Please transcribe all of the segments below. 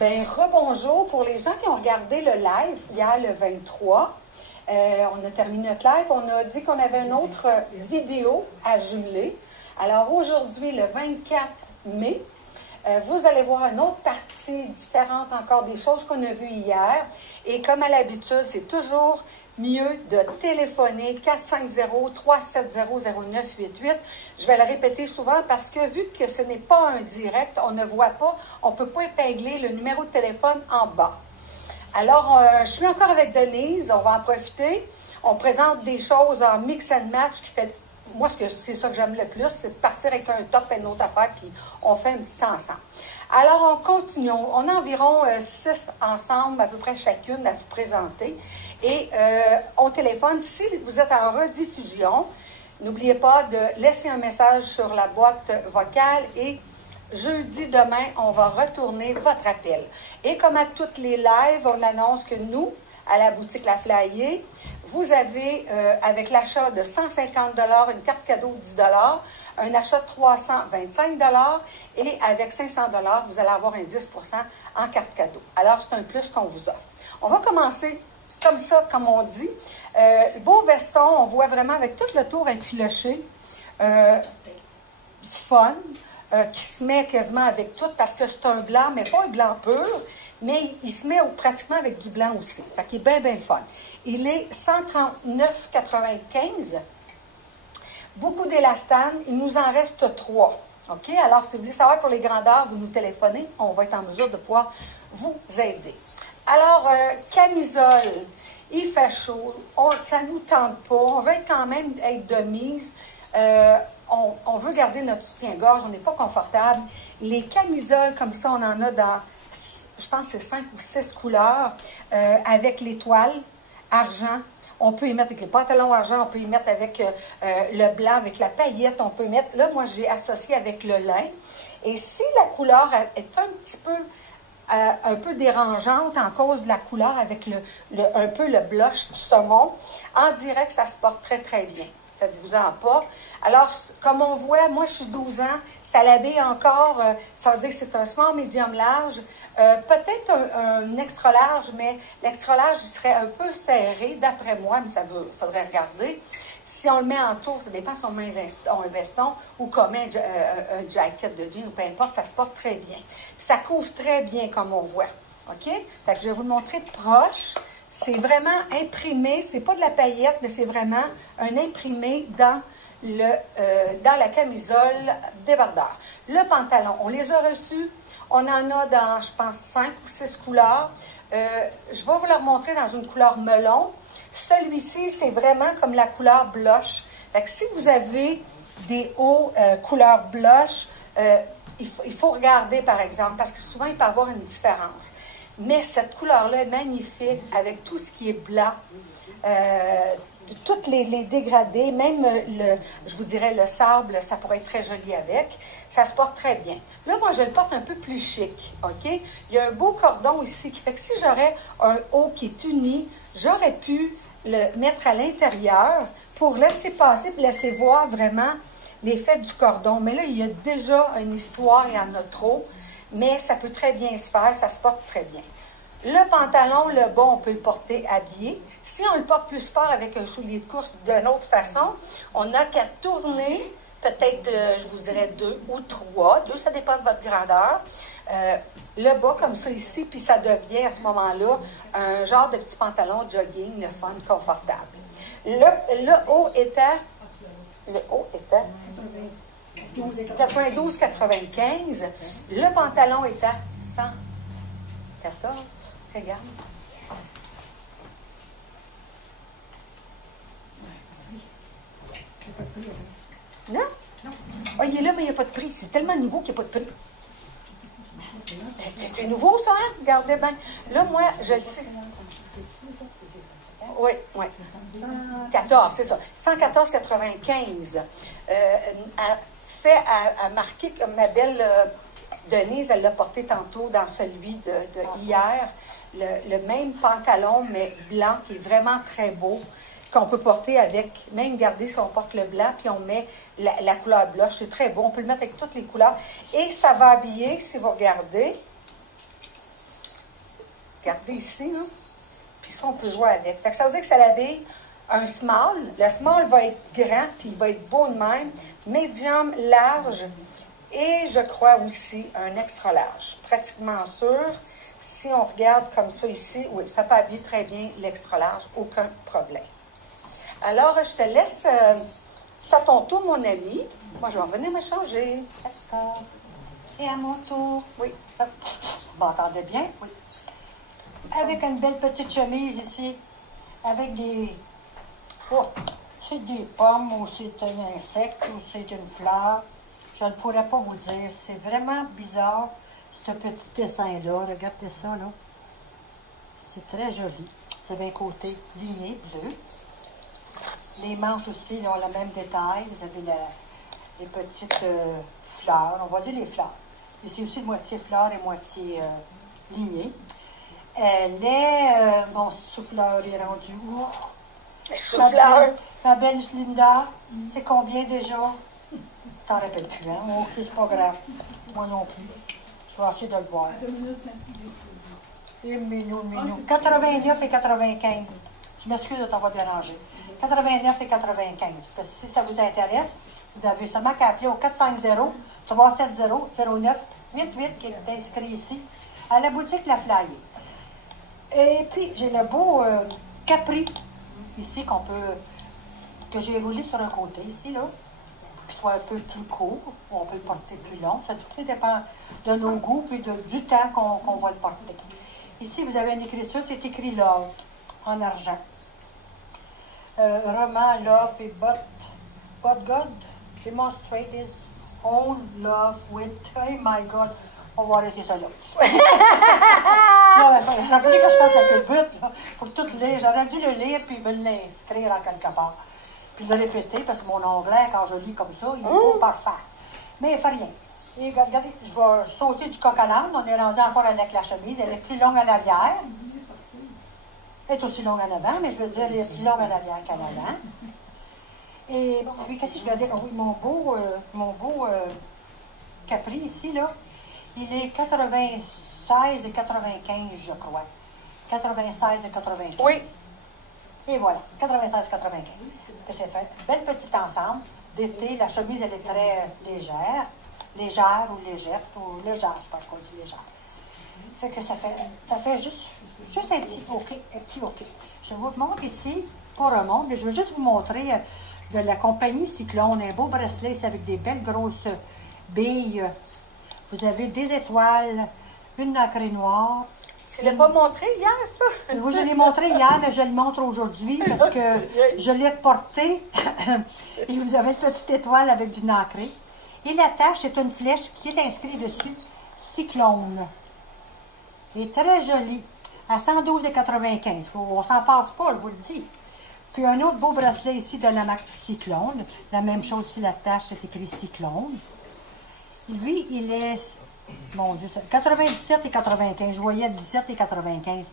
Ben, rebonjour pour les gens qui ont regardé le live hier, le 23. On a terminé notre live. On a dit qu'on avait une autre vidéo à jumeler. Alors aujourd'hui, le 24 mai, vous allez voir une autre partie différente encore des choses qu'on a vues hier. Et comme à l'habitude, c'est toujours mieux de téléphoner 450-370-0988. Je vais le répéter souvent parce que vu que ce n'est pas un direct, on ne voit pas, on ne peut pas épingler le numéro de téléphone en bas. Alors, je suis encore avec Denise, on va en profiter. On présente des choses en mix and match qui fait... Moi, c'est ça que j'aime le plus, c'est de partir avec un top et une autre affaire, puis on fait un petit ça ensemble. Alors, on continue. On a environ 6 ensemble, à peu près chacune, à vous présenter. Et on téléphone. Si vous êtes en rediffusion, n'oubliez pas de laisser un message sur la boîte vocale et jeudi, demain, on va retourner votre appel. Et comme à toutes les lives, on annonce que nous, à la boutique La Flyer, vous avez, avec l'achat de 150 $, une carte cadeau de 10 $, un achat de 325 $ et avec 500 $, vous allez avoir un 10 % en carte cadeau. Alors, c'est un plus qu'on vous offre. On va commencer comme ça, comme on dit. Beau veston, on voit vraiment avec tout le tour effiloché, fun, qui se met quasiment avec tout parce que c'est un blanc, mais pas un blanc pur, mais il se met pratiquement avec du blanc aussi. Fait qu'il est bien, bien fun. Il est 139,95 $. Beaucoup d'élastane. Il nous en reste 3. OK? Alors, si vous voulez savoir pour les grandeurs, vous nous téléphonez. On va être en mesure de pouvoir vous aider. Alors, camisole. Il fait chaud. Ça ne nous tente pas. On veut quand même être de mise. On veut garder notre soutien-gorge. On n'est pas confortable. Les camisoles, comme ça, on en a dans... Je pense que c'est 5 ou 6 couleurs avec l'étoile, argent. On peut y mettre avec les pantalons argent, on peut y mettre avec le blanc, avec la paillette. On peut mettre, là, moi, j'ai associé avec le lin. Et si la couleur est un petit peu, dérangeante en cause de la couleur avec un peu le blush du saumon, en direct, ça se porte très, très bien. Faites-vous-en pas. Alors, comme on voit, moi, je suis 12 ans, ça l'habille encore, ça veut dire que c'est un small médium large, peut-être un extra large, mais l'extra large, il serait un peu serré, d'après moi, mais il faudrait regarder. Si on le met en tour, ça dépend si on met un veston ou comme un jacket de jean ou peu importe, ça se porte très bien. Puis ça couvre très bien, comme on voit. OK? Fait que je vais vous le montrer de proche. C'est vraiment imprimé, c'est pas de la paillette, mais c'est vraiment un imprimé dans la camisole débardeur. Le pantalon, on les a reçus, on en a dans, je pense, 5 ou 6 couleurs. Je vais vous le remontrer dans une couleur melon. Celui-ci, c'est vraiment comme la couleur blush. Fait que si vous avez des hauts couleur blush, il faut regarder, par exemple, parce que souvent, il peut y avoir une différence. Mais cette couleur-là est magnifique avec tout ce qui est blanc, toutes les dégradés, même je vous dirais le sable, ça pourrait être très joli avec. Ça se porte très bien. Là, moi, je le porte un peu plus chic, OK? Il y a un beau cordon ici qui fait que si j'aurais un haut qui est uni, j'aurais pu le mettre à l'intérieur pour laisser passer et laisser voir vraiment l'effet du cordon. Mais là, il y a déjà une histoire, il y en a trop. Mais ça peut très bien se faire, ça se porte très bien. Le pantalon, le bas, on peut le porter habillé. Si on le porte plus fort avec un soulier de course d'une autre façon, on n'a qu'à tourner, peut-être, je vous dirais 2 ou 3. 2, ça dépend de votre grandeur. Le bas, comme ça ici, puis ça devient à ce moment-là un genre de petit pantalon jogging, le fun, confortable. Le haut était 92,95. Le pantalon est à 114. Tiens, regarde. Non? Non. Oh, il est là, mais il n'y a pas de prix. C'est tellement nouveau qu'il n'y a pas de prix. C'est nouveau, ça, hein? Regardez bien. Là, moi, je le sais. Oui, oui. 114, c'est ça. 114,95. Fait à marquer comme ma belle Denise, elle l'a porté tantôt dans celui de hier. Le même pantalon, mais blanc, qui est vraiment très beau, qu'on peut porter avec, même garder si on porte le blanc, puis on met la couleur blush. C'est très beau. On peut le mettre avec toutes les couleurs. Et ça va habiller, si vous regardez, Regardez ici, là. Puis ça, on peut jouer avec. Fait que ça veut dire que ça l'habille un small. Le small va être grand, puis il va être beau de même. Medium, large. Et je crois aussi un extra large. Pratiquement sûr. Si on regarde comme ça ici, oui, ça peut habiller très bien l'extra large. Aucun problème. Alors, je te laisse... c'est à ton tour, mon ami. Moi, je vais revenir me changer. D'accord. Et à mon tour. Oui. Vous m'entendez bien? Oui. Avec une belle petite chemise ici. Avec des... Oh, c'est des pommes ou c'est un insecte ou c'est une fleur. Je ne pourrais pas vous dire. C'est vraiment bizarre, ce petit dessin-là. Regardez ça, là. C'est très joli. Vous avez un côté ligné, bleu. Les manches aussi là, ont le même détail. Vous avez les petites fleurs. On va dire les fleurs. Ici aussi, moitié fleur et moitié lignée. Elle est... mon souffleur est rendu où? Souffleur. Ma belle Linda, c'est combien déjà? T'en rappelles plus, hein? Oh, c'est pas grave. Moi non plus. Je vais essayer de le voir. Et minou. 89 et 95. Je m'excuse de t'avoir dérangé. 89 et 95. Parce que si ça vous intéresse, vous avez seulement qu'à appeler au 450-370-0988 qui est inscrit ici, à la boutique La Flyer. Et puis, j'ai le beau Capri, ici, que j'ai roulé sur un côté, ici, là, qui soit un peu plus court, ou on peut le porter plus long. Ça tout dépend de nos goûts, puis du temps qu'on va le porter. Ici, vous avez une écriture, c'est écrit Love, en argent. Roman, Love et But God demonstrate his own love with, oh my God, on va arrêter ça là. Non, il a fallu que je fasse la culbute, là, pour tout lire. J'aurais dû le lire, puis me l'inscrire en quelque part. Puis le répéter, parce que mon anglais, quand je lis comme ça, il est pas parfait. Mais il ne fait rien. Et regardez, je vais sauter du coq à l'âne. On est rendu encore avec la chemise. Elle est plus longue à l'arrière. Elle est aussi longue en avant, mais je veux dire, elle est plus longue à l'arrière qu'à l'avant. Et puis, qu'est-ce que je dois dire? Oh, oui, mon beau Capri ici, là, il est 96 et 95, je crois. 96 et 95. Oui. Et voilà, 96-95. C'est fait. Belle petite ensemble d'été. La chemise, elle est très légère. Légère ou légère, je pense qu'on dit légère. Fait que ça fait juste un petit OK. Je vous montre ici, pour un monde, je veux juste vous montrer de la compagnie Cyclone, un beau bracelet ici avec des belles grosses billes. Vous avez des étoiles, une nacrée noire. Tu ne l'as pas montré hier, ça? Oui, je l'ai montré hier, mais je le montre aujourd'hui parce que je l'ai porté. Et vous avez une petite étoile avec du nacré. Et la tache est une flèche qui est inscrite dessus, Cyclone. C'est très joli. À 112,95. On s'en passe pas, je vous le dis. Puis un autre beau bracelet ici de la marque Cyclone. La même chose sur la tache, c'est écrit Cyclone. Lui, il est, mon Dieu, 97 et 95. Je voyais 17 et 95.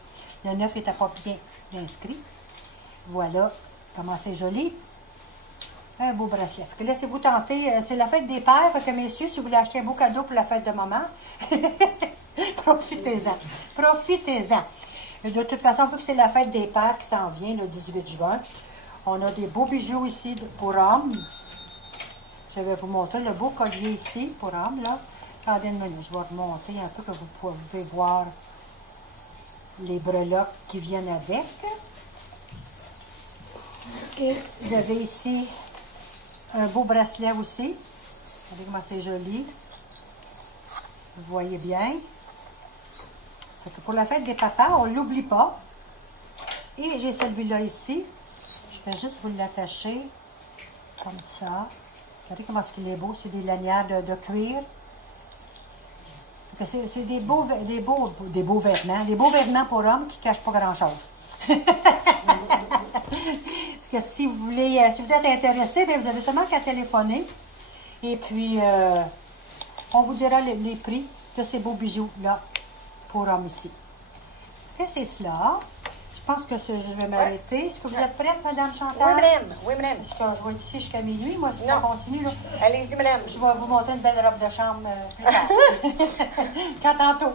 Le 9 n'était pas bien inscrit. Voilà comment c'est joli. Un beau bracelet. Fait que laissez-vous tenter. C'est la fête des pères. Fait que messieurs, si vous voulez acheter un beau cadeau pour la fête de maman, profitez-en. Profitez-en. De toute façon, vu que c'est la fête des pères qui s'en vient le 18 juin, on a des beaux bijoux ici pour hommes. Je vais vous montrer le beau collier ici pour hommes, là. Attendez une minute, je vais remonter un peu que vous pouvez voir les breloques qui viennent avec. Et vous avez ici un beau bracelet aussi. Regardez comment c'est joli. Vous voyez bien. Pour la fête des papas, on ne l'oublie pas. Et j'ai celui-là ici. Je vais juste vous l'attacher comme ça. Regardez comment est beau. C'est des lanières de cuir. C'est des beaux vêtements. Des beaux vêtements pour hommes qui ne cachent pas grand-chose. Si vous voulez, si vous êtes intéressé, bien, vous avez seulement qu'à téléphoner. Et puis, on vous dira les prix de ces beaux bijoux-là pour hommes ici. Et c'est cela. Je pense que je vais m'arrêter. Est-ce que vous êtes prête, Madame Chantal? Oui, madame. Oui, madame. Parce que je vais être ici jusqu'à minuit. Moi, si on continue, là, allez-y, madame. Je vais vous montrer une belle robe de chambre plus tard. Qu'à tantôt.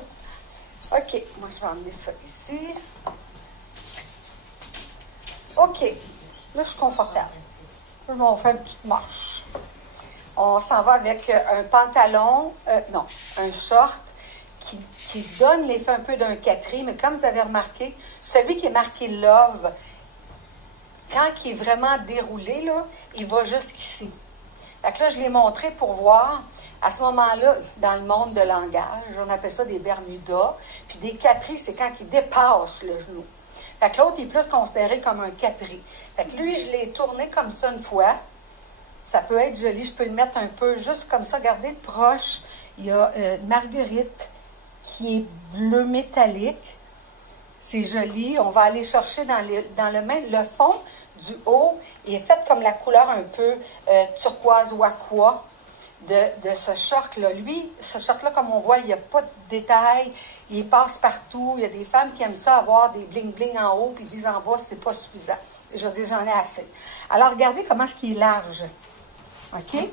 OK, moi, je vais emmener ça ici. OK, là, je suis confortable. Là, on fait une petite marche. On s'en va avec un pantalon, non, un short qui donne l'effet un peu d'un capri, mais comme vous avez remarqué, celui qui est marqué Love, quand il est vraiment déroulé, là, il va jusqu'ici. Fait que là, je l'ai montré pour voir. À ce moment-là, dans le monde de langage, on appelle ça des Bermudas. Puis des capris, c'est quand il dépasse le genou. Fait que l'autre est plus considéré comme un capri. Fait que lui, je l'ai tourné comme ça une fois. Ça peut être joli. Je peux le mettre un peu juste comme ça. Regardez de proche. Il y a Marguerite qui est bleu métallique. C'est joli. On va aller chercher dans le même. Le fond du haut est fait comme la couleur un peu turquoise ou aqua de ce short-là. Lui, ce short-là, comme on voit, il n'y a pas de détails. Il passe partout. Il y a des femmes qui aiment ça, avoir des bling-bling en haut, puis ils disent en bas, c'est pas suffisant. Je veux dire, j'en ai assez. Alors, regardez comment est-ce qu'il est large. OK?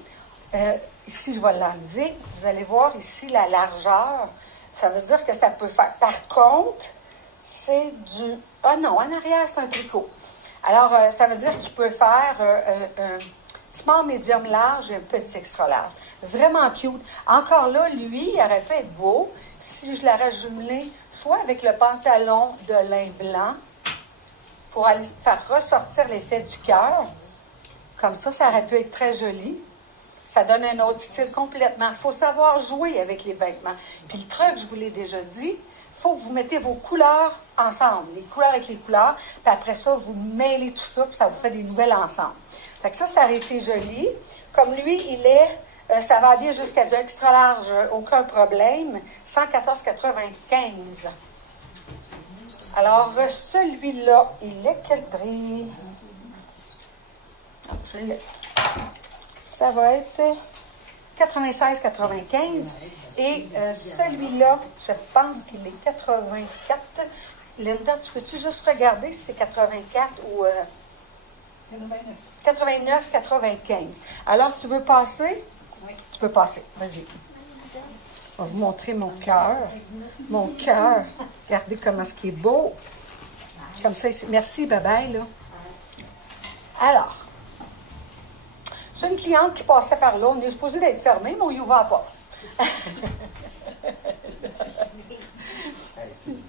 Ici, je vais l'enlever. Vous allez voir ici la largeur. Ça veut dire que ça peut faire. Par contre, c'est du... Ah non, en arrière, c'est un tricot. Alors, ça veut dire qu'il peut faire un small, medium, large et un petit extra large. Vraiment cute. Encore là, lui, il aurait fait être beau si je l'aurais jumelé soit avec le pantalon de lin blanc pour aller faire ressortir l'effet du cœur. Comme ça aurait pu être très joli. Ça donne un autre style complètement. Il faut savoir jouer avec les vêtements. Puis le truc, je vous l'ai déjà dit, il faut que vous mettez vos couleurs ensemble. Les couleurs avec les couleurs. Puis après ça, vous mêlez tout ça, puis ça vous fait des nouvelles ensemble. Fait que ça aurait été joli. Comme lui, il est, ça va bien jusqu'à du extra large, aucun problème. 114,95. Alors, celui-là, il est quel prix? Non, je l'ai. Ça va être 96,95. Et celui-là, je pense qu'il est 84. Linda, tu peux-tu juste regarder si c'est 84 ou... 89,95. Alors, tu veux passer? Oui. Tu peux passer. Vas-y. On va vous montrer mon cœur. Mon cœur. Regardez comment ce qui est beau. Comme ça ici. Merci, bye-bye, là. Alors, c'est une cliente qui passait par là. On est supposé d'être fermé, mais on y ouvre la porte.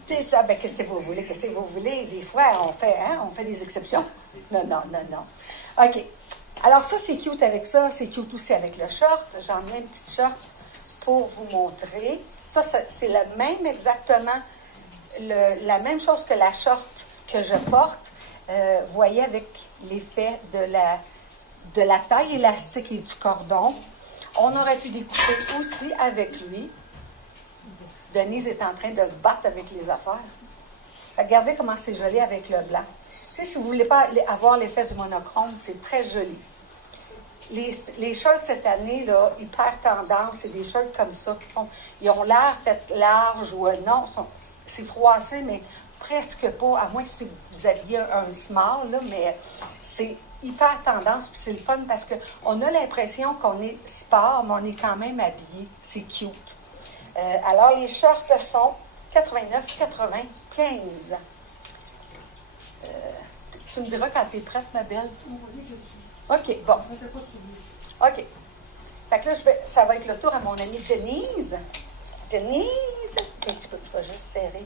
Tu sais ça, ben qu'est-ce que vous voulez, qu'est-ce que vous voulez? Des fois, on fait des exceptions. Non. OK. Alors ça, c'est cute avec ça. C'est cute aussi avec le short. J'en ai une petite short pour vous montrer. Ça c'est le même exactement, la même chose que la short que je porte. Vous voyez avec l'effet de la taille élastique et du cordon. On aurait pu découper aussi avec lui. Denise est en train de se battre avec les affaires. Regardez comment c'est joli avec le blanc. Tu sais, si vous ne voulez pas avoir l'effet du monochrome, c'est très joli. Les shirts cette année, là, hyper tendance, c'est des shirts comme ça qui font, ils ont l'air fait large ou non, c'est froissé, mais presque pas, à moins que si vous aviez un small, là, mais c'est hyper tendance, puis c'est le fun parce qu'on a l'impression qu'on est sport, mais on est quand même habillé. C'est cute. Alors, les shorts sont 89,95. Tu me diras quand tu es prête, ma belle? Oui, je suis. OK, bon. OK. Fait que là, ça va être le tour à mon amie Denise. Denise! Un petit peu, je vais juste serrer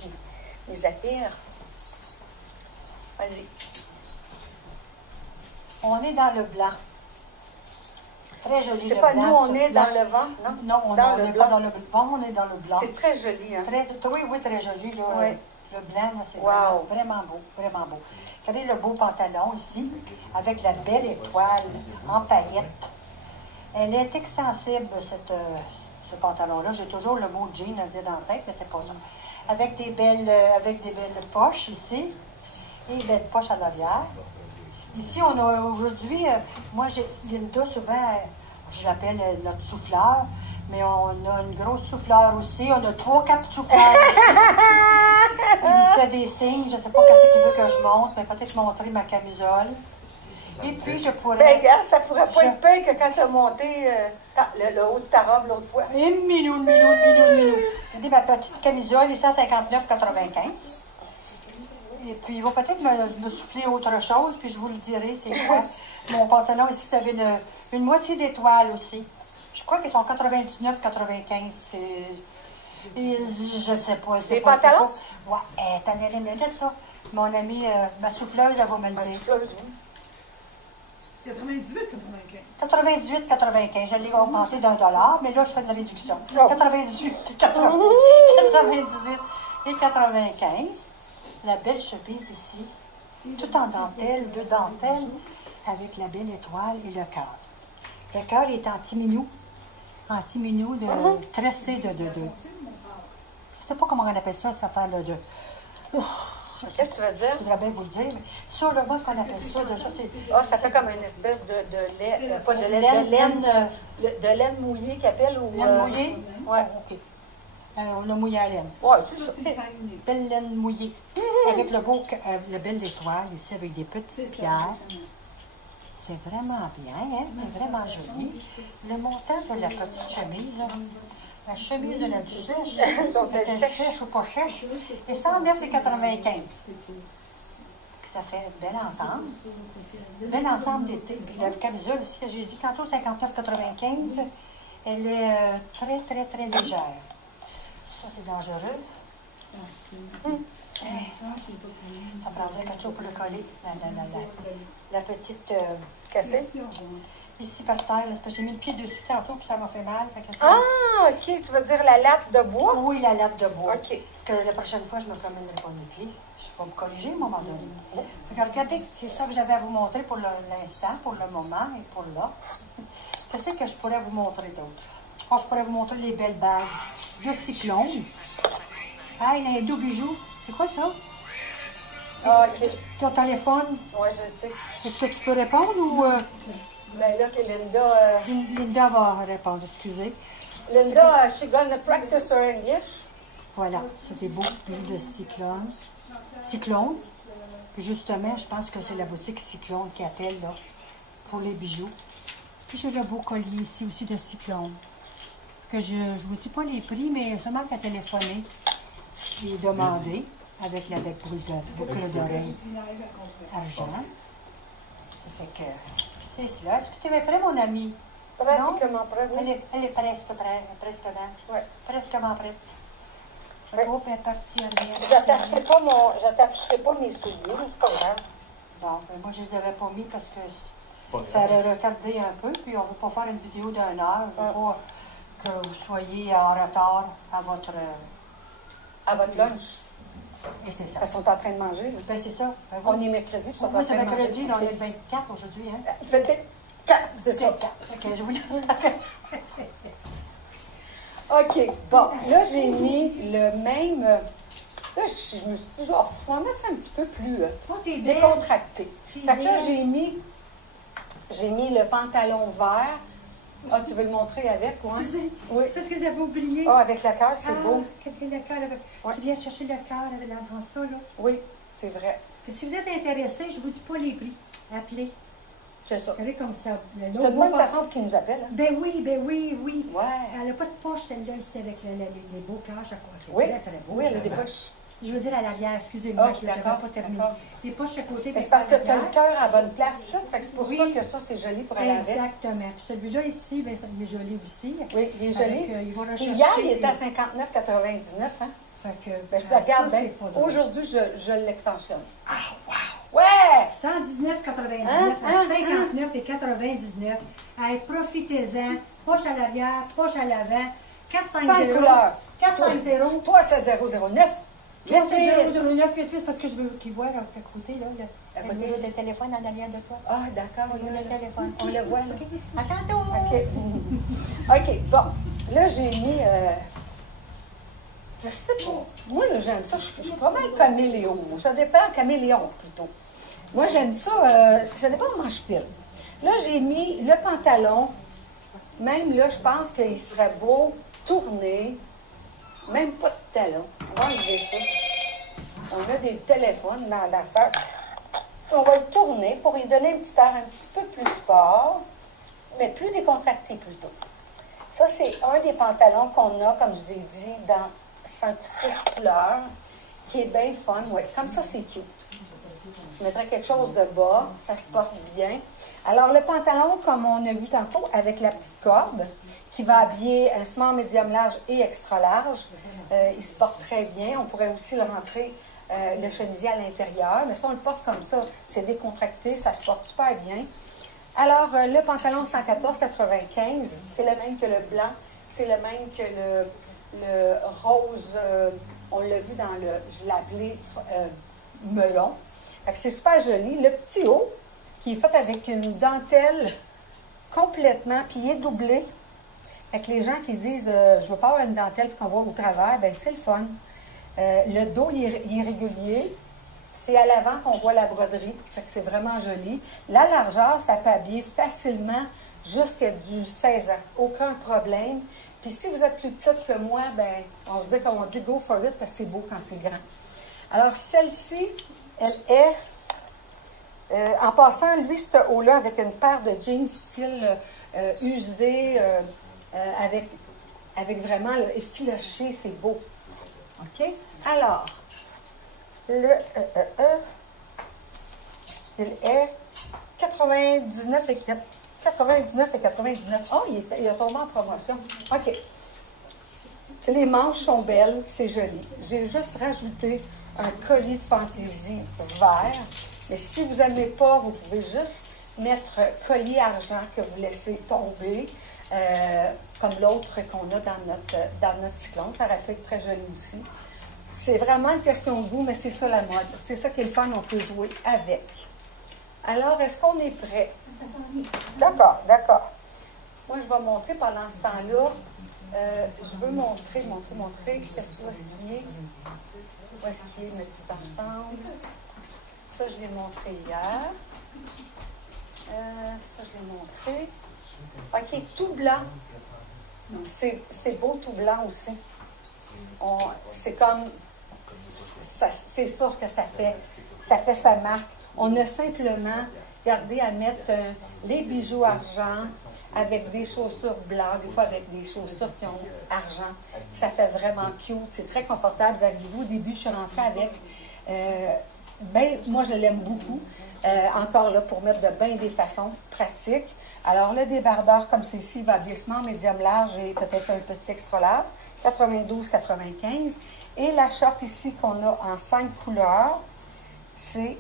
mes affaires. Vas-y. On est dans le blanc. Très joli. C'est pas blanc, nous, on est dans le vent, non? Non, on n'est pas dans le blanc, on est dans le blanc. C'est très joli, hein? Oui, très joli. Là, oui. Le blanc, c'est wow. vraiment beau, vraiment beau. Regardez le beau pantalon ici, avec la belle étoile en paillettes. Elle est extensible, ce pantalon-là. J'ai toujours le mot jean à dire dans la tête, mais c'est pas ça. Avec des belles poches ici, et des belles poches à l'arrière. Ici, on a aujourd'hui, moi, Linda, souvent, je l'appelle notre souffleur, mais on a une grosse souffleur aussi. On a 3-4 souffleurs ici. Il me fait des signes. Je ne sais pas qu'est-ce qu'il veut que je montre, mais peut-être montrer ma camisole. Et puis, je pourrais... Ben, regarde, ça pourrait pas être pire que quand tu as monté le haut de ta robe l'autre fois. Et milou. Regardez, ma petite camisole est 159,95. Et puis, il va peut-être me souffler autre chose, puis je vous le dirai, c'est quoi. Mon pantalon ici, vous avez une moitié d'étoile aussi. Je crois qu'ils sont 99,95. Et je sais pas. Les pantalons? Ouais, t'en as une minute, là. Mon amie, ma souffleuse, elle va me le dire. 98,95. Je l'ai augmenté d'1 $, mais là, je fais de la réduction. 98,95. La belle chemise ici, tout en dentelle, deux dentelles, avec la belle étoile et le cœur. Le cœur est anti-minou de tressé de 2. Je ne sais pas comment on appelle ça, cette affaire-là de... Qu'est-ce que tu veux dire? Je voudrais bien vous le dire, mais sur le bas, qu'on appelle ça, Ah, ça fait comme une espèce de lait, pas de lait, de laine mouillée qu'ils appellent ou... Laine mouillée? Ouais. OK. On a mouillé à laine. Ouais, c'est ça. Belle laine mouillée. Avec le beau, la belle étoile ici, avec des petites pierres. C'est vraiment bien, hein? C'est vraiment joli. Le montant de la petite chemise, là, la chemise de la duchesse, est-elle sèche ou pas sèche? Et 109,95. Ça fait un bel ensemble. Bel ensemble d'été. Puis la camisole ici, j'ai dit tantôt 59,95. Elle est très, très, très légère. Ça, c'est dangereux. Ça prendrait quelque chose pour le coller. La petite Cassée? Ici par terre, parce que j'ai mis le pied dessus tantôt, puis ça m'a fait mal. Ah, OK. Tu veux dire la latte de bois? Oui, la latte de bois. OK. Que la prochaine fois, je ne me promènerai pas mes pieds. Je vais me corriger à un moment donné. Regardez, c'est ça que j'avais à vous montrer pour l'instant, pour le moment et pour là. Qu'est-ce que je pourrais vous montrer d'autre? Oh, je pourrais vous montrer les belles bagues de cyclone. Ah, il y a un doux bijou. C'est quoi ça? Ah, OK. Ton téléphone? Oui, je sais. Est-ce que tu peux répondre ou... Ben là, que Linda... Linda va répondre, excusez. Linda, she gonna practice her English. Voilà, c'est des beaux bijoux de cyclone. Cyclone. Puis justement, je pense que c'est la boutique Cyclone qui appelle, là, pour les bijoux. Puis j'ai le beau collier ici aussi de cyclone. Que je ne vous dis pas les prix, mais seulement qu'à téléphoner et demander avec la boucle d'oreille argent. Ça fait que c'est cela. Est-ce que tu es prêt, mon ami? Pratiquement prêt, oui. Elle est presque prête. Ouais. Presquement prête. Je trouve qu'elle est partie à rien. J'attacherai pas mes souliers, mais c'est pas grave. Bon, ben moi, je les avais pas mis parce que ça allait retarder un peu. Puis on ne veut pas faire une vidéo d'1 heure. On ne veut pas que vous soyez en retard à votre lunch. Et c'est ça. Elles sont en train de manger. Là. Ben, c'est ça. Ben, On est mercredi, puis ils sont en moi, train c'est de manger. mercredi, on est le 24 aujourd'hui. Hein? 24, c'est ça. OK, je voulais... OK, bon, là, j'ai mis le même... Là, je me suis dit, genre, il faut en mettre ça un petit peu plus décontracté. Fait que là, j'ai mis le pantalon vert. Ah, tu veux le montrer avec, oui? Oui. C'est parce que j'avais oublié. Ah, avec la cœur, c'est beau. Le cœur avec... Ouais. Tu viens chercher le cœur avec dans ça, là. Oui, c'est vrai. Que si vous êtes intéressé, je ne vous dis pas les prix. Appelez. C'est ça. Vous savez comme ça. C'est une bonne façon pour qu'ils nous appellent. Hein? Ben oui. Ouais. Elle n'a pas de poche, celle-là, ici, avec les beaux cœurs, je crois. C'est oui, très, très beau. oui, elle a des poches. Je veux dire à l'arrière, excusez-moi, Oh, je n'avais pas terminé. Les poches à côté, c'est parce que tu as le cœur à la bonne place, ça. Fait que c'est pour ça que ça, c'est joli pour aller avec. Exactement. Puis celui-là ici, ben, il est joli aussi. Oui, il est joli. Il va rechercher. Hier, il était à 59,99. Hein? Fait que, ben, je regarde bien. Aujourd'hui, je l'extensionne. Ah, wow! Ouais! 119,99 à 59,99. Allez, profitez-en. Poche à l'arrière, poche à l'avant. 450. couleurs. 450. Toi, c'est 009. 00988 parce que je veux qu'ils voient à côté, là, le numéro de téléphone en arrière de toi. Ah, d'accord. Le numéro de téléphone. On le voit, là. À tantôt! OK. OK, bon. Là, j'ai mis... je sais pas. Moi, là, j'aime ça. Je suis pas mal caméléon. Ça dépend, caméléon, plutôt. Moi, j'aime ça. Ça dépend comment je filme. Là, j'ai mis le pantalon. Même là, je pense qu'il serait beau tourner. Même pas de talons. On va enlever ça. On a des téléphones dans l'affaire. On va le tourner pour lui donner un petit air un petit peu plus sport, mais plus décontracté plutôt. Ça, c'est un des pantalons qu'on a, comme je vous ai dit, dans 5-6 couleurs, qui est bien fun. Oui, comme ça, c'est cute. Je mettrais quelque chose de bas, ça se porte bien. Alors, le pantalon, comme on a vu tantôt, avec la petite corde, qui va habiller un small, médium large et extra large, il se porte très bien. On pourrait aussi le rentrer, le chemisier à l'intérieur, mais ça, on le porte comme ça. C'est décontracté, ça se porte super bien. Alors, le pantalon 114,95, c'est le même que le blanc, c'est le même que le rose, on l'a vu dans le, je l'ai appelé melon. C'est super joli. Le petit haut, qui est fait avec une dentelle complètement, puis il est doublé. Fait que les gens qui disent je ne veux pas avoir une dentelle qu'on voit au travers, bien c'est le fun. Le dos, il est régulier. C'est à l'avant qu'on voit la broderie. Fait que c'est vraiment joli. La largeur, ça peut habiller facilement jusqu'à du 16 ans. Aucun problème. Puis si vous êtes plus petite que moi, ben on va dire comme on dit go for it parce que c'est beau quand c'est grand. Alors celle-ci, elle est, en passant, lui, ce haut-là, avec une paire de jeans style usé, avec vraiment le effiloché, c'est beau. OK? Alors, il est 99 et 99. Oh, il a tombé en promotion. OK. Les manches sont belles, c'est joli. J'ai juste rajouté un collier de fantaisie vert. Mais si vous n'aimez pas, vous pouvez juste mettre collier argent que vous laissez tomber, comme l'autre qu'on a dans notre cyclone. Ça aurait pu être très joli aussi. C'est vraiment une question de goût, mais c'est ça la mode. C'est ça qui est le fun, on peut jouer avec. Alors, est-ce qu'on est prêt? D'accord, d'accord. Moi, je vais montrer pendant ce temps-là. Je veux montrer, qu'est-ce qu'il est. Où est-ce qu'il est, mes petits ensemble. Ça, je l'ai montré hier. Ça, je l'ai montré. OK, tout blanc. C'est beau tout blanc aussi. C'est comme, c'est sûr que ça fait sa marque. On a simplement gardé à mettre les bijoux argent avec des chaussures blanches, des fois avec des chaussures qui ont argent. Ça fait vraiment cute. C'est très confortable. Vous avez-vous, au début, je suis rentrée avec. Moi, je l'aime beaucoup. Encore là, pour mettre de bien des façons pratiques. Alors, le débardeur, comme ceci, va habillissement médium large et peut-être un petit extra large. 92,95. Et la short ici qu'on a en 5 couleurs, c'est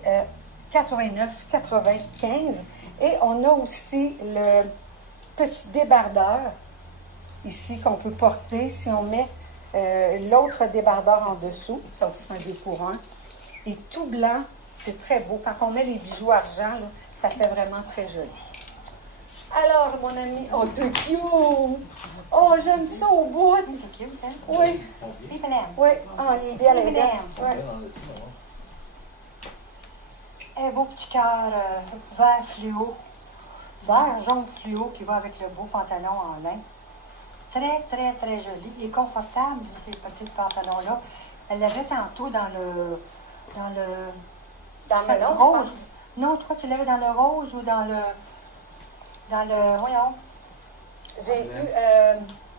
89,95. Et on a aussi le petit débardeur ici qu'on peut porter si on met l'autre débardeur en dessous. Ça vous fait un décourant. Et tout blanc, c'est très beau. Quand on met les bijoux argent, là, ça fait vraiment très joli. Alors, mon ami, oh, t'es cute! Oh, j'aime ça au bout! C'est cute, hein? Oui. Les baleines. Oui, ah, il est bien, les baleines. Ouais. Un beau petit cœur vert fluo, vert jaune fluo qui va avec le beau pantalon en lin. Très, très, très joli et confortable, ces petits pantalons-là. Elle l'avait tantôt dans le melon, rose. Non, toi, tu l'avais dans le rose ou dans le voyons. J'ai eu...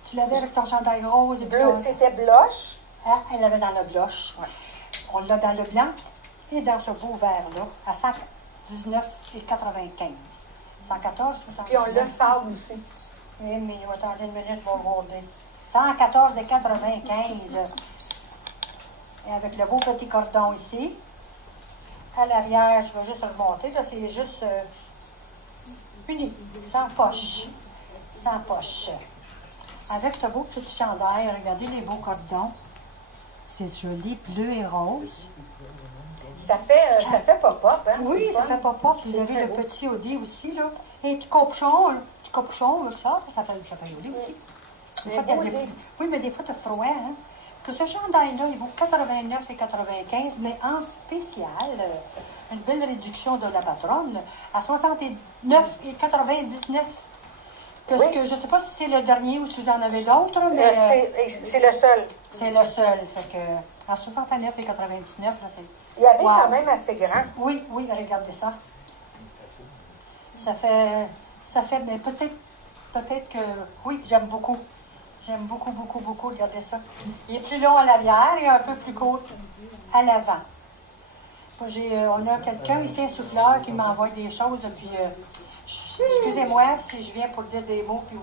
Tu l'avais avec ton chandail rose. bleu, c'était blush. Ah, elle l'avait dans le blush. Ouais. On l'a dans le blanc et dans ce beau vert-là à 119,95. 114 ou 119? Puis on l'a sable aussi. Mais attendez une minute, je vais regarder. 114,95. Et avec le beau petit cordon ici. À l'arrière, je vais juste le monter. Là, c'est juste uni, sans poche. Sans poche. Avec ce beau petit chandail, regardez les beaux cordons. C'est joli, bleu et rose. Ça fait pop-up, hein? Oui, ça fait pop-up. Vous avez le petit hoodie aussi, là. Et petit capuchon, là, ça s'appelle hoodie aussi. Oui, mais des fois, tu as froid, hein? Que ce chandail-là, il vaut 89,95, mais en spécial, une belle réduction de la patronne, à 69,99. Oui. Que je ne sais pas si c'est le dernier ou si vous en avez d'autres, mais... c'est le seul. C'est le seul, fait que... En 69,99, là, c'est... Il y avait quand même assez grand. Oui, regardez ça. Ça fait, mais peut-être que... Oui, j'aime beaucoup. J'aime beaucoup, beaucoup, beaucoup. Regardez ça. Il est plus long à l'arrière et un peu plus court à l'avant. On a quelqu'un ici, un souffleur, qui m'envoie des choses. Puis, excusez-moi si je viens pour dire des mots, puis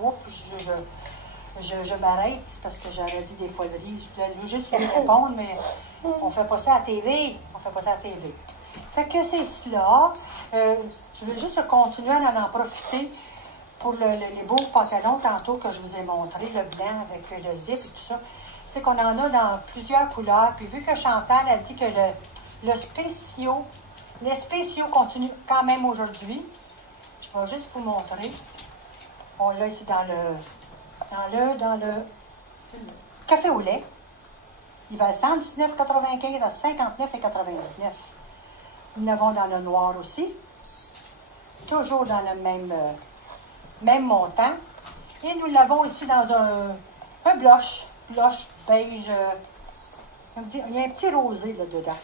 je m'arrête parce que j'aurais dit des foleries. Je voulais juste lui répondre, mais on ne fait pas ça à la TV. On fait pas ça à la TV. Fait que c'est cela. Je veux juste continuer à en profiter pour les beaux pantalons tantôt que je vous ai montré, le blanc avec le zip et tout ça. C'est qu'on en a dans plusieurs couleurs. Puis vu que Chantal a dit que les spéciaux continuent quand même aujourd'hui, je vais juste vous montrer. On l'a ici dans le café au lait. Il va de 119,95 à 59,99. Nous l'avons dans le noir aussi. Toujours dans le même montant. Et nous l'avons ici dans un blush beige. Il y a un petit rosé là-dedans.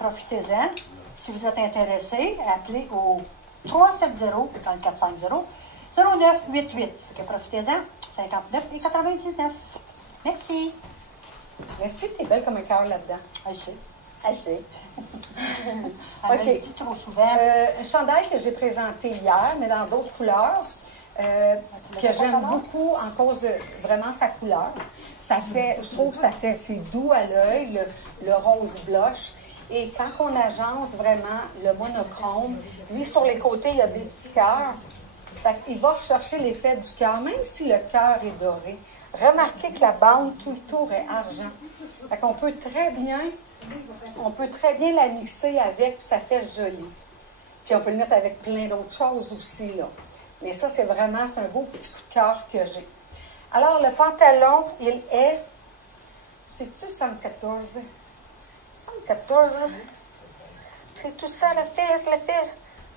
Profitez-en. Si vous êtes intéressé, appelez au 370 dans le 450 0988. Profitez-en. 59,99. Merci. Merci, t'es belle comme un cœur là-dedans. Elle sait. Elle sait. Elle me dit trop souvent. Un chandail que j'ai présenté hier, mais dans d'autres couleurs, que j'aime beaucoup en cause de vraiment sa couleur. Ça fait, je trouve que c'est doux à l'œil, le rose blush. Et quand on agence vraiment le monochrome, lui, sur les côtés, il y a des petits cœurs. Il va rechercher l'effet du cœur, même si le cœur est doré. Remarquez que la bande tout le tour est argent. Fait qu'on peut très bien la mixer avec, puis ça fait joli. Puis on peut le mettre avec plein d'autres choses aussi, là. Mais ça, c'est un beau petit coup de cœur que j'ai. Alors, le pantalon, il est, c'est-tu 114? 114? C'est tout ça, l'affaire.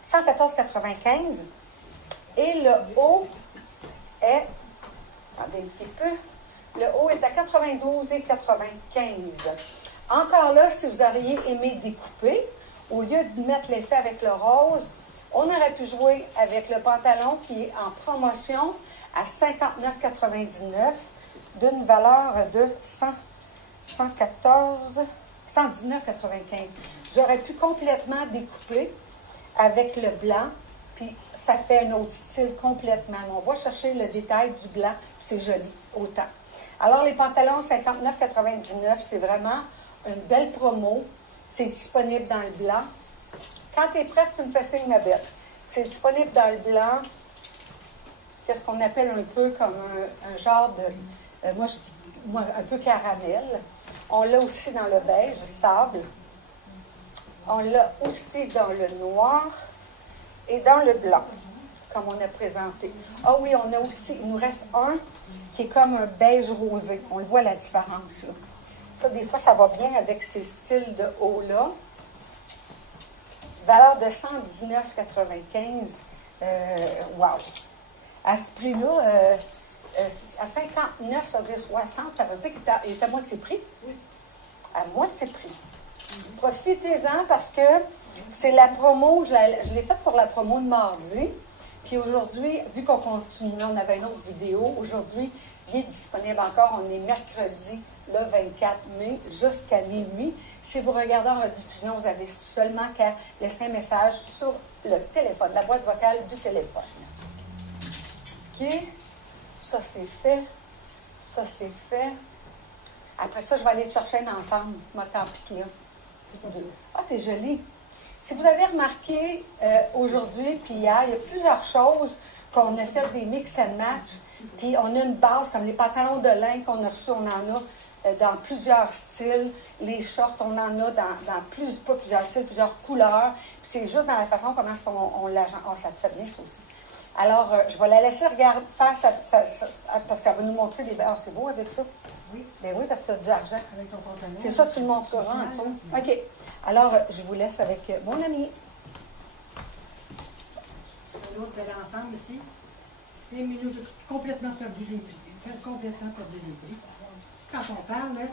114,95. Et le haut est, attendez un petit peu, le haut est à 92,95. Encore là, si vous auriez aimé découper, au lieu de mettre l'effet avec le rose, on aurait pu jouer avec le pantalon qui est en promotion à 59,99 d'une valeur de 119,95. J'aurais pu complètement découper avec le blanc, puis ça fait un autre style complètement. On va chercher le détail du blanc, puis c'est joli, autant. Alors, les pantalons 59,99, c'est vraiment une belle promo. C'est disponible dans le blanc. Quand tu es prête, tu me fais signe, ma belle. C'est disponible dans le blanc. Qu'est-ce qu'on appelle un peu comme un genre de... moi, je dis un peu caramel. On l'a aussi dans le beige, sable. On l'a aussi dans le noir et dans le blanc, comme on a présenté. Ah oui, on a aussi, il nous reste un qui est comme un beige rosé. On le voit la différence, là. Ça, des fois, ça va bien avec ces styles de haut-là. Valeur de 119,95. Wow! À ce prix-là, à 59, ça veut dire 60, ça veut dire qu'il est à moitié prix. À moitié prix. Profitez-en parce que c'est la promo, je l'ai faite pour la promo de mardi. Puis aujourd'hui, vu qu'on continue, on avait une autre vidéo, aujourd'hui, il est disponible encore, on est mercredi le 24 mai jusqu'à minuit. Si vous regardez en rediffusion, vous avez seulement qu'à laisser un message sur le téléphone, la boîte vocale du téléphone. OK? Ça, c'est fait. Ça, c'est fait. Après ça, je vais aller te chercher un ensemble. Je m'attends piquer là. Ah, t'es jolie. Si vous avez remarqué, aujourd'hui puis hier, il y a plusieurs choses qu'on a fait des mix and match. Puis on a une base, comme les pantalons de lin qu'on a reçus, on en a dans plusieurs styles. Les shorts, on en a dans plusieurs styles, plusieurs couleurs. Puis c'est juste dans la façon comment on l'agence. Oh, ça te fait bien, ça aussi. Alors, je vais la laisser faire ça, parce qu'elle va nous montrer des... Ah, c'est beau avec ça? Oui. Ben oui, parce que tu as de l'argent. Avec ton pantalon. C'est ça, tu le montreras en dessous. OK. Alors, je vous laisse avec mon ami. L'autre bel ensemble ici. Et mais nous, j'ai complètement perdu les prix. Complètement perdu les prix. Quand on parle, hein,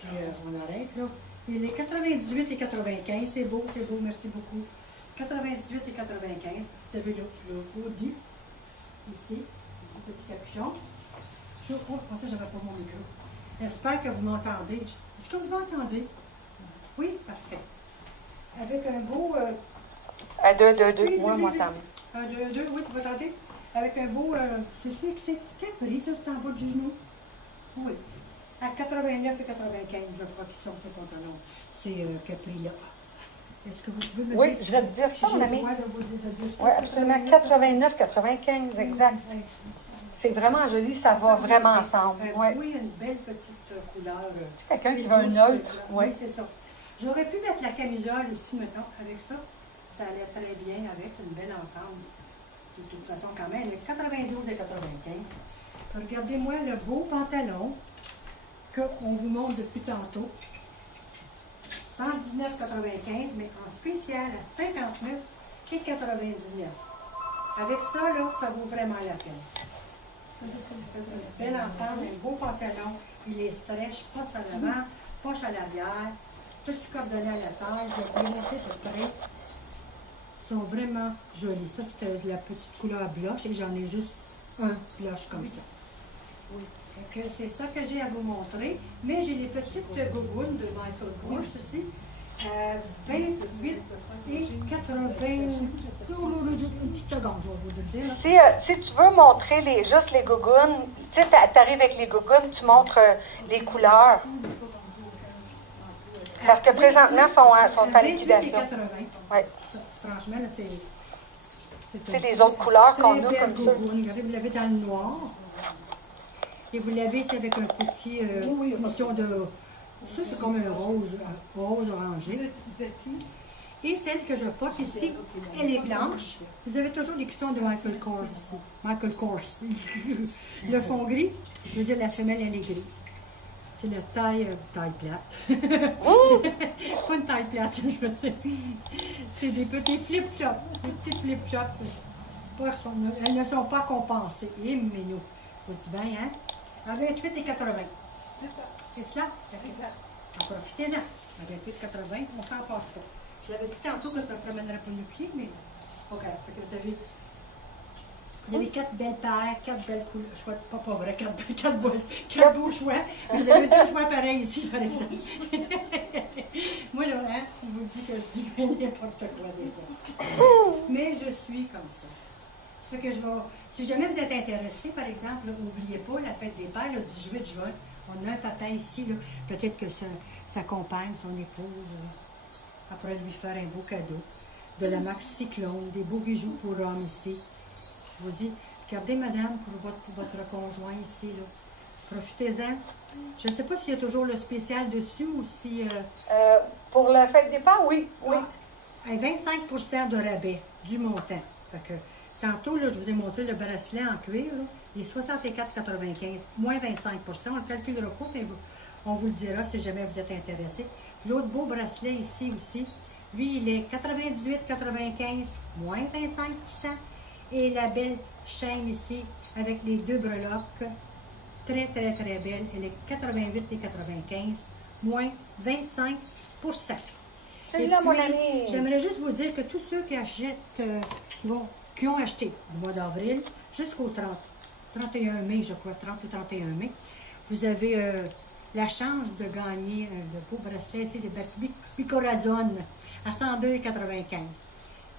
puis on arrête, là. Il est 98 et 95. C'est beau, merci beaucoup. 98 et 95. Vous avez le hoodie, ici, le petit capuchon. Je pensais que j'avais pas mon micro. J'espère que vous m'entendez. Est-ce que vous m'entendez? Oui, parfait. Avec un beau... 1, 2, 2, 2. Oui, Moi, oui, moi, oui. t'en 1, 2, 2, oui, tu m'entendez? Avec un beau... c'est quel prix, ça? C'est en bas du genou? Oui. À 89 et 95, je crois qu'ils sont ces pantalons. C'est quel prix là? Est-ce que vous pouvez me dire? Oui, je vais te dire ça, mon ami. Oui, absolument. 89, 95, exact. C'est vraiment joli, ça va vraiment ensemble. Ouais. Oui, une belle petite couleur. C'est quelqu'un qui veut un neutre. Oui, c'est ça. J'aurais pu mettre la camisole aussi, mettons, avec ça. Ça allait très bien avec, une belle ensemble. De toute façon, quand même, 92 et 95. Regardez-moi le beau pantalon qu'on vous montre depuis tantôt. 119,95, mais en spécial à 59 et 99. Avec ça, là, ça vaut vraiment la peine. Ça fait un bel ensemble, un beau pantalon. Il est stretch, poche à l'avant, poche à l'arrière, petit cordonnet à la taille, je vais vous montrer de près. Ils sont vraiment jolis. Ça, c'est de la petite couleur blush et j'en ai juste un blush comme ça. Oui. C'est ça que j'ai à vous montrer. Mais j'ai les petites gougounes de Michael Kors aussi. 28 et 80. Une petite seconde, je vais vous le dire. Si tu veux montrer juste les gougounes, tu sais, tu arrives avec les gougounes, tu montres les couleurs. Parce que présentement, sont à liquidation. 80. Ouais. Franchement, là, c'est les autres couleurs qu'on a comme ça. Vous l'avez dans le noir. Et vous l'avez avec un petit mission de... Ça, c'est comme un rose orangé. Et celle que je porte ici, elle est blanche. Vous avez toujours les cuissons de Michael Kors aussi. Michael Kors. Le fond gris, je veux dire, la semelle, elle est grise. C'est la taille plate. Pas une taille plate, je veux dire. C'est des petits flip-flops. Des petits flip-flops. Elles ne sont pas compensées. Et mais nous, faut du bien, hein? À 28 et 80. C'est ça. C'est cela? C'est ça. En profitez-en. À 28 et 80, on s'en passe pas. Je l'avais dit tantôt que je ne me promènerais pas le pied, mais OK. Fait que vous avez 4 belles paires, 4 belles couleurs. Choix, pas vrai, 4 beaux choix. Mais vous avez 2 choix pareils ici, par exemple. Moi, là, hein, je vous dis que je dis n'importe quoi des fois. Mais je suis comme ça. Ça fait que je vais... Si jamais vous êtes intéressé, par exemple, n'oubliez pas la fête des pères, le 18 juin. On a un papa ici, peut-être que sa compagne, son épouse, après lui faire un beau cadeau. De la marque Cyclone, des beaux bijoux pour hommes ici. Je vous dis, regardez madame pour votre conjoint ici, là. Profitez-en. Je ne sais pas s'il y a toujours le spécial dessus ou si... pour la fête des pères, oui. Oui. Ah, 25% de rabais du montant. Fait que, tantôt, là, je vous ai montré le bracelet en cuir, là, il est 64,95, moins 25%. On le calculera pas, mais on vous le dira si jamais vous êtes intéressé. L'autre beau bracelet ici aussi, lui, il est 98,95, moins 25%. Et la belle chaîne ici, avec les 2 breloques, très, très, très belle. Elle est 88,95, moins 25%. Celui-là, mon ami. J'aimerais juste vous dire que tous ceux qui achètent, qui ont acheté le mois d'avril jusqu'au 31 mai, je crois, 30 ou 31 mai, vous avez la chance de gagner le beau bracelet ici, des Bicorazon à 102,95.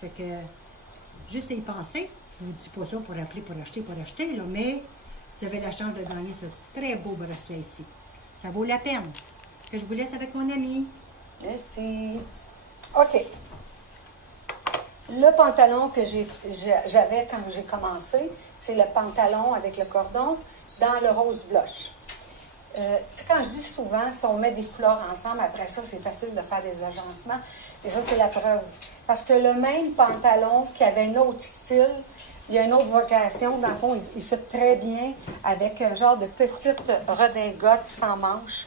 Fait que, juste y penser, je ne vous dis pas ça pour appeler, pour acheter, là, mais vous avez la chance de gagner ce très beau bracelet ici. Ça vaut la peine. Que je vous laisse avec mon ami. Merci. OK. Le pantalon que j'avais quand j'ai commencé, c'est le pantalon avec le cordon dans le rose blush. Tu sais, quand je dis souvent, si on met des couleurs ensemble, après ça, c'est facile de faire des agencements. Et ça, c'est la preuve. Parce que le même pantalon qui avait un autre style, il y a une autre vocation. Dans le fond, il fait très bien avec un genre de petite redingote sans manches.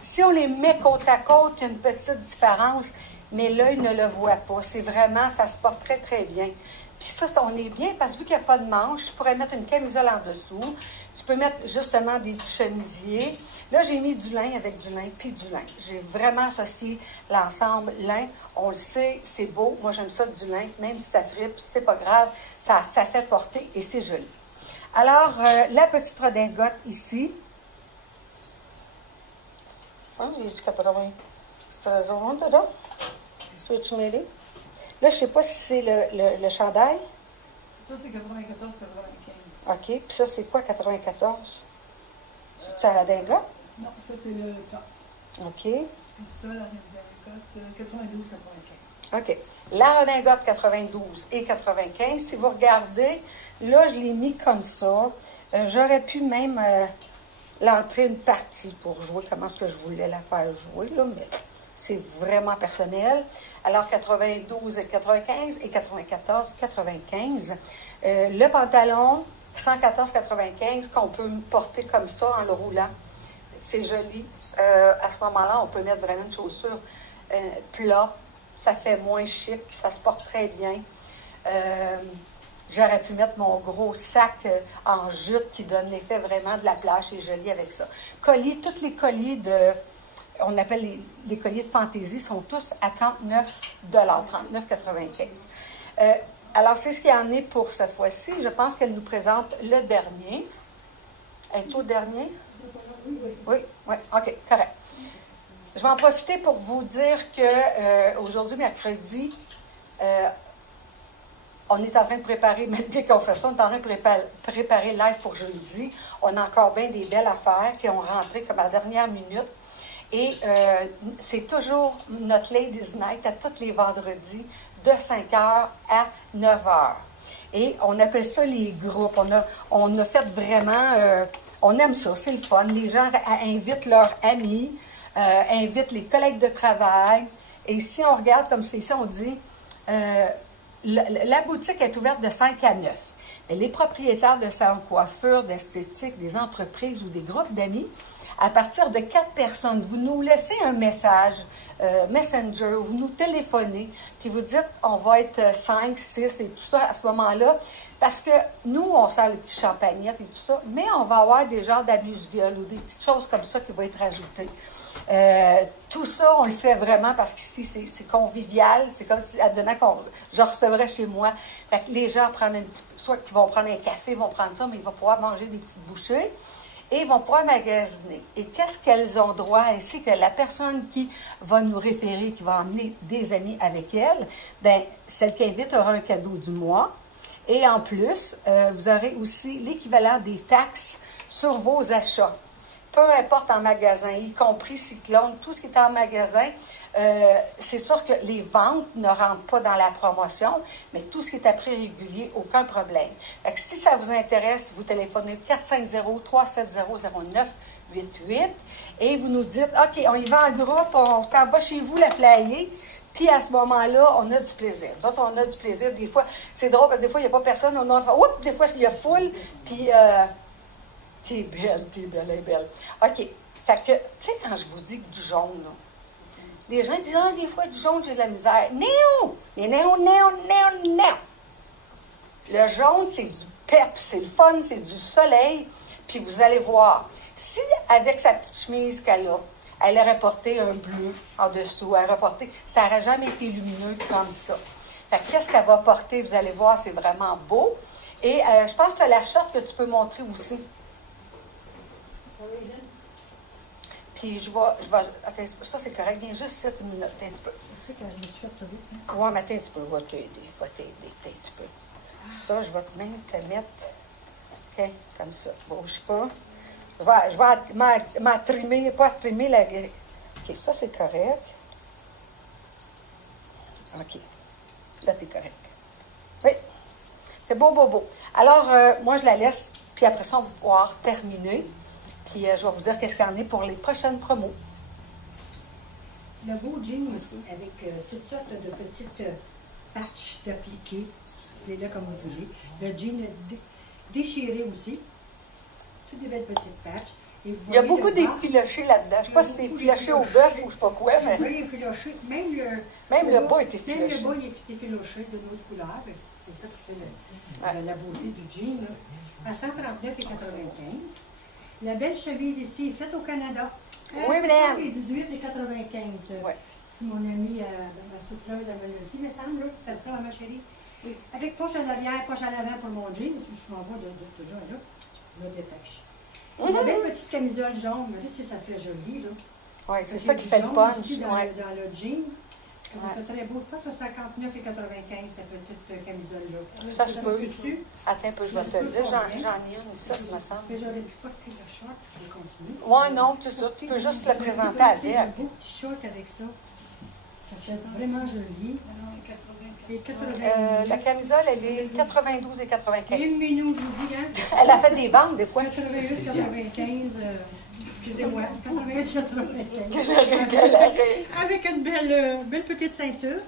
Si on les met côte à côte, il y a une petite différence, mais l'œil ne le voit pas. C'est vraiment, ça se porte très, très bien. Puis ça, on est bien parce que vu qu'il n'y a pas de manche, tu pourrais mettre une camisole en dessous. Tu peux mettre justement des petits chemisiers. Là, j'ai mis du lin avec du lin, puis du lin. J'ai vraiment associé l'ensemble lin. On le sait, c'est beau. Moi, j'aime ça du lin, même si ça fripe, c'est pas grave. Ça fait porter et c'est joli. Alors, la petite redingote ici. J'ai dit 80. C'est raison, dedans. Tu veux-tu m'aider? Là, je ne sais pas si c'est le chandail. Ça, c'est 94, 95. OK. Puis ça, c'est quoi, 94? C'est-tu la redingote? Non, ça, c'est le top. OK. Et ça, la redingote, 92, 95. OK. La redingote 92 et 95, si vous regardez, là, je l'ai mis comme ça. J'aurais pu même l'entrer une partie pour jouer comment est-ce que je voulais la faire jouer, là, mais c'est vraiment personnel. Alors, 92 et 95 et 94, 95. Le pantalon, 114,95 qu'on peut porter comme ça en le roulant. C'est joli. À ce moment-là, on peut mettre vraiment une chaussure plat. Ça fait moins chic, ça se porte très bien. J'aurais pu mettre mon gros sac en jute qui donne l'effet vraiment de la plage. C'est joli avec ça. Collier, tous les colliers on appelle les colliers de fantaisie, sont tous à 39 39,95. Alors, c'est ce qu'il y en est pour cette fois-ci. Je pense qu'elle nous présente le dernier. Es-tu au dernier? Oui, OK, correct. Je vais en profiter pour vous dire que aujourd'hui, mercredi, on est en train de préparer, malgré qu'on fait ça, on est en train de préparer live pour jeudi. On a encore bien des belles affaires qui ont rentré comme à la dernière minute. Et c'est toujours notre Ladies Night à tous les vendredis de 5h à 9h. Et on appelle ça les groupes. On a fait vraiment... on aime ça, c'est le fun. Les gens invitent leurs amis, invitent les collègues de travail. Et si on regarde comme c'est ici, on dit... la boutique est ouverte de 5 à 9. Et les propriétaires de salons de coiffure, d'esthétique, des entreprises ou des groupes d'amis, à partir de 4 personnes, vous nous laissez un message Messenger, vous nous téléphonez, puis vous dites on va être 5, 6 et tout ça à ce moment-là, parce que nous, on sert les petits champagnettes et tout ça, mais on va avoir des genres d'amuse-gueule ou des petites choses comme ça qui vont être ajoutées. Tout ça, on le fait vraiment parce qu'ici, c'est convivial. C'est comme si, advenant je recevrais chez moi. Fait que les gens prennent un petit, soit qu'ils vont prendre un café, vont prendre ça, mais ils vont pouvoir manger des petites bouchées et ils vont pouvoir magasiner. Et qu'est-ce qu'elles ont droit, ainsi que la personne qui va nous référer, qui va emmener des amis avec elle, bien, celle qui invite aura un cadeau du mois. Et en plus, vous aurez aussi l'équivalent des taxes sur vos achats. Peu importe en magasin, y compris Cyclone, tout ce qui est en magasin, c'est sûr que les ventes ne rentrent pas dans la promotion, mais tout ce qui est à prix régulier, aucun problème. Fait que si ça vous intéresse, vous téléphonez 450-370-0988 et vous nous dites, OK, on y va en groupe, on s'en va chez vous la flyer, puis à ce moment-là, on a du plaisir. Nous autres, on a du plaisir. Des fois, c'est drôle parce que des fois, il n'y a pas personne, on a oups, des fois, il y a foule, puis... T'es belle, elle est belle. OK. Fait que, tu sais, quand je vous dis du jaune, là, les gens disent, ah, des fois, du jaune, j'ai de la misère. Non! Non! Le jaune, c'est du pep, c'est le fun, c'est du soleil. Puis vous allez voir, si avec sa petite chemise qu'elle a, elle aurait porté un bleu en dessous, elle aurait porté, ça n'aurait jamais été lumineux comme ça. Fait que qu'est-ce qu'elle va porter? Vous allez voir, c'est vraiment beau. Et je pense que la short que tu peux montrer aussi. Puis je vais attends, ça c'est correct, viens juste 7 minutes, attends un petit peu. Je sais que je me suis fait ça vite. Hein? Ouais, mais attends un petit peu, je vais t'aider, un petit peu. Ça, je vais même te mettre, OK, comme ça, bouge pas. Je vais m'attrimer, pas attrimer la... OK, ça c'est correct. OK, là t'es correct. Oui, c'est beau. Alors, moi je la laisse, puis après ça on va pouvoir terminer. Puis je vais vous dire qu'est-ce qu'il y en est pour les prochaines promos. Le beau jean ici, avec toutes sortes de petites patchs d'appliqués. Appelez-le comme vous voulez. Le jean déchiré aussi. Toutes des belles petites patchs. Et il y a beaucoup d'effilochés là-dedans. Je ne sais pas si c'est effiloché au bœuf ou je ne sais pas quoi. Mais... Oui, effiloché. Même le bas est effiloché. Même le bas est effiloché de notre couleur. C'est ça qui fait la beauté du jean. Là. À 139,95. La belle chemise ici est faite au Canada. Oui, madame. Les 18,95. Oui. Si mon amie, ma souffleuse, elle me l'a dit, mais ça me semble que c'est ça, ma chérie. Avec poche en arrière, poche en avant pour mon jean. Si je m'en vais de là à là, je me dépêche. Une belle petite camisole jaune, mais là, ça fait joli, là. Oui, c'est ça qui fait le punch. Aussi dans, Ouais. dans le jean. Ça fait très beau. Je pense que 59 et 95, cette petite camisole-là. Ça, je peux. Dessus. Attends un peu, je vais te le dire. J'en ai une, ça, il me semble. Mais j'aurais pu porter le short, je vais continuer. Oui, non, c'est ça. Tu peux juste le présenter avec. Un beau petit short avec ça. Ça fait vraiment joli. Et 80. La camisole, elle est 92 et 95. Une minou, je vous dis, hein. Elle a fait des ventes, des fois. 88, 95, excusez-moi, 88, 95. Avec une belle petite ceinture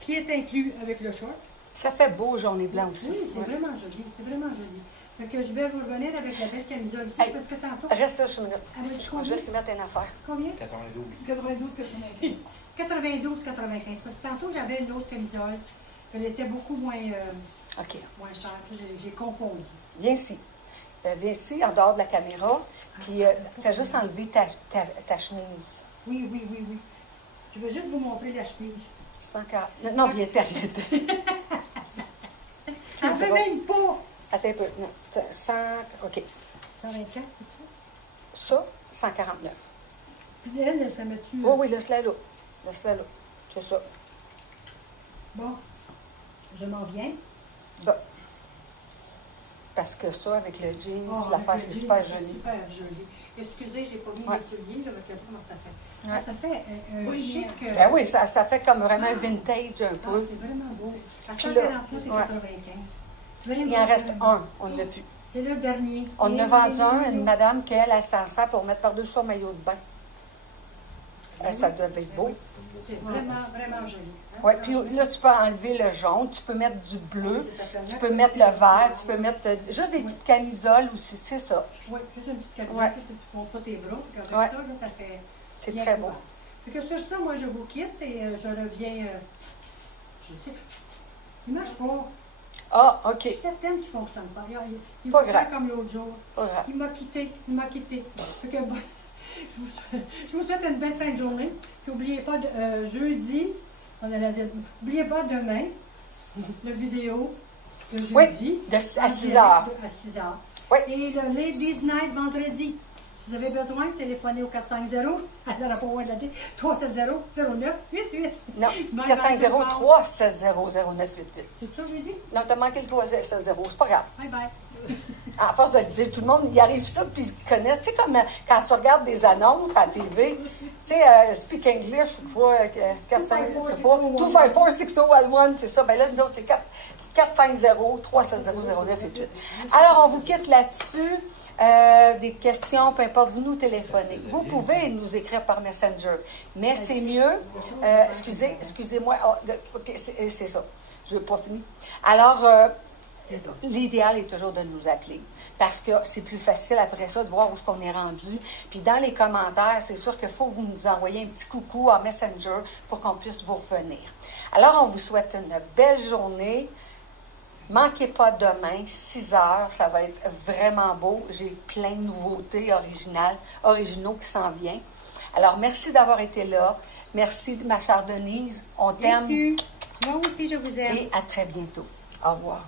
qui est inclue avec le short. Ça fait beau, jaune et blanc aussi. Oui, c'est vraiment joli, c'est vraiment joli. Fait que je vais vous revenir avec la belle camisole ici, Hey, parce que tantôt... Reste là, je suis une minute. Elle m'a dit Je vais combien? juste y mettre une affaire. Combien? 92. 92, 95. 92, 95. Parce que tantôt, j'avais une autre camisole. Elle était beaucoup moins OK. chère. J'ai confondu. Viens ici. Viens ici, en dehors de la caméra. Puis, fais juste enlever ta chemise. Oui. Je veux juste vous montrer la chemise. 140. Non, viens, viens. Elle fait même pas! Attends un peu. Non, 100. OK. 124, c'est Ça, 149. ça? Puis elle, je la mets-tu... Oui, laisse-la là. Laisse-la là. C'est ça. Bon, je m'en viens. Bon. Parce que ça, avec le jeans, Oh, l'affaire, avec c'est le super jean, joli. Super joli. Excusez, j'ai pas mis Ouais. mes souliers, là, regardez comment ça fait. Ouais. Ça fait un chic... Ben oui, ça fait comme vraiment vintage un Ah, peu. c'est vraiment beau. À Puis là, 149 et ouais. 95. Vraiment, Il en reste vraiment. un. On ne l'a plus. C'est le dernier. On en a vendu un à une madame qu'elle, elle s'en sert pour mettre par-dessus son maillot de bain. Ça devait être beau. C'est vraiment joli. Hein? Oui, puis là, tu peux enlever le jaune, tu peux mettre du bleu, C'est ta tu planète. peux mettre le vert, tu peux mettre juste des petites camisoles aussi, c'est ça. Oui, juste une petite camisole, Ouais. tu montres pas tes bras. Puis avec Ouais. ça, là, ça fait... C'est bien très beau. couvert. Fait que sur ça, moi, je vous quitte et je reviens... je sais, il ne marche pas. Ah, Je OK. suis certaine qu'il ne fonctionne pas. Il Pas va grave. faire comme l'autre jour. Pas grave. Il m'a quitté. Fait que, bon, je vous souhaite une belle fin de journée. Puis n'oubliez pas, jeudi, n'oubliez pas demain, la vidéo de jeudi. Oui, à 6 heures. À 6 heures. Oui. Et le Ladies Night vendredi. Si vous avez besoin, téléphonez au 450, elle n'aura pas loin de la dire, 370-0988. Non, Bye 450 370 0988. C'est ça que j'ai dit? Non, t'as manqué le 370, c'est pas grave. Bye bye. À force de le dire, tout le monde, il arrive ça, puis ils connaissent. Tu sais, comme quand tu regardes des annonces à la TV, tu sais, Speak English, ou pas, 450, je sais pas, 254-6011, c'est ça. Ben là, nous autres, c'est 450-370-0988. Alors, on vous quitte là-dessus. Des questions, peu importe, vous nous téléphonez. Vous pouvez nous écrire par Messenger, mais c'est mieux. Excusez-moi. OK, c'est ça. Je n'ai pas fini. Alors, l'idéal est toujours de nous appeler parce que c'est plus facile après ça de voir où est-ce qu'on est rendu. Puis dans les commentaires, c'est sûr qu'il faut que vous nous envoyiez un petit coucou à Messenger pour qu'on puisse vous revenir. Alors, on vous souhaite une belle journée. Manquez pas demain, 6 heures, ça va être vraiment beau. J'ai plein de nouveautés originaux qui s'en viennent. Alors, merci d'avoir été là. Merci, ma chère Denise. On t'aime. Moi aussi, je vous aime. Et à très bientôt. Au revoir.